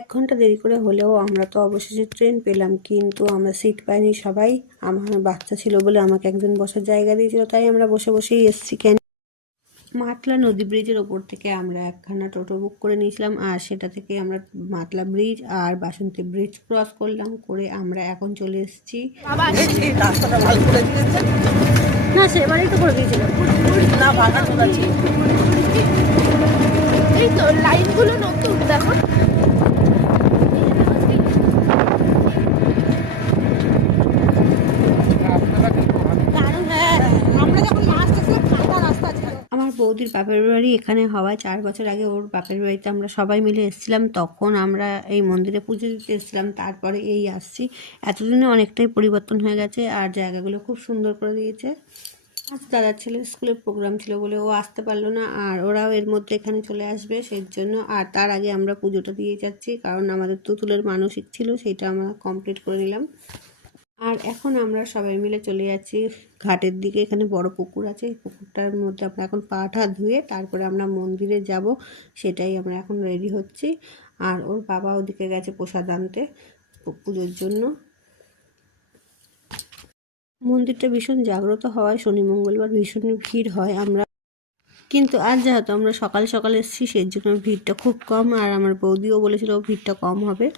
1 ঘন্টা দেরি করে হলেও আমরা তো অবশেষে ট্রেন পেলাম, কিন্তু আমরা সিট পাইনি সবাই। আমার বাচ্চা ছিল বলে আমাকে একজন বসার জায়গা দিয়েছিল, তাই আমরা বসে বসেই এসেছি। মাতলা নদী ব্রিজের ওপর থেকে আমরা একখানা টোটো বুক করে নিয়েছিলাম, আর সেটা থেকে আমরা মাতলা ব্রিজ আর বাসন্তী ব্রিজ ক্রস করলাম, করে আমরা এখন চলে এসেছি। রাস্তাটা ভালো করে দিয়েছে না, সেবারই তো করে দিয়েছিল না, বাগান আছে। এই তো লাইনগুলো নতুন দেখো। আমার বৌদির বাপের বাড়ি এখানে হওয়ায় 4 বছর আগে ওর বাপের বাড়িতে আমরা সবাই মিলে এসেছিলাম, তখন আমরা এই মন্দিরে পুজো দিতে এসেছিলাম, তারপরে এই আসছি। এতদিনে অনেকটাই পরিবর্তন হয়ে গেছে, আর জায়গাগুলো খুব সুন্দর করে দিয়েছে। আজ দাদার ছেলের স্কুলে প্রোগ্রাম ছিল বলে ও আসতে পারলো না, আর ওরাও এর মধ্যে এখানে চলে আসবে সেই জন্য। আর তার আগে আমরা পুজোটা দিয়ে যাচ্ছি, কারণ আমাদের তুতুলের মানসিক ছিল, সেটা আমরা কমপ্লিট করে নিলাম। আর এখন আমরা সবাই মিলে চলে যাচ্ছি ঘাটের দিকে। এখানে বড় পুকুর আছে, এই পুকুরটার মধ্যে আমরা এখন পা টা ধুয়ে তারপরে আমরা মন্দিরে যাব, সেটাই আমরা এখন রেডি হচ্ছি। আর ওর বাবা ওদিকে গেছে প্রসাদ আনতে পুজোর জন্য। মন্দিরটা ভীষণ জাগ্রত হওয়ায় শনি মঙ্গলবার ভীষণ ভিড় হয়। কিন্তু আজ যেহেতু আমরা সকাল সকাল এসেছি, সেই জন্য ভিড়টা খুব কম, আর আমার বৌদিও বলেছিল ভিড়টা কম হবে।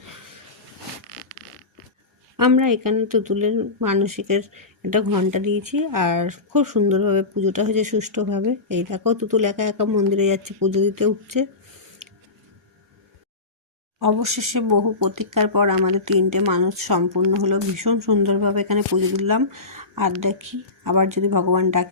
আমরা এখানে তুতুলের মানসিকের একটা ঘন্টা দিয়েছি, আর খুব সুন্দরভাবে পুজোটা হয়েছে সুষ্ঠুভাবে। এই দেখো তুতুল একা একা মন্দিরে যাচ্ছে, পুজো দিতে উঠছে। অবশেষে বহু প্রতীক্ষার পর আমাদের 3টে মানত সম্পূর্ণ হলো। ভীষণ সুন্দরভাবে এখানে পুজো দিলাম। আর দেখি আবার যদি ভগবান ডাকে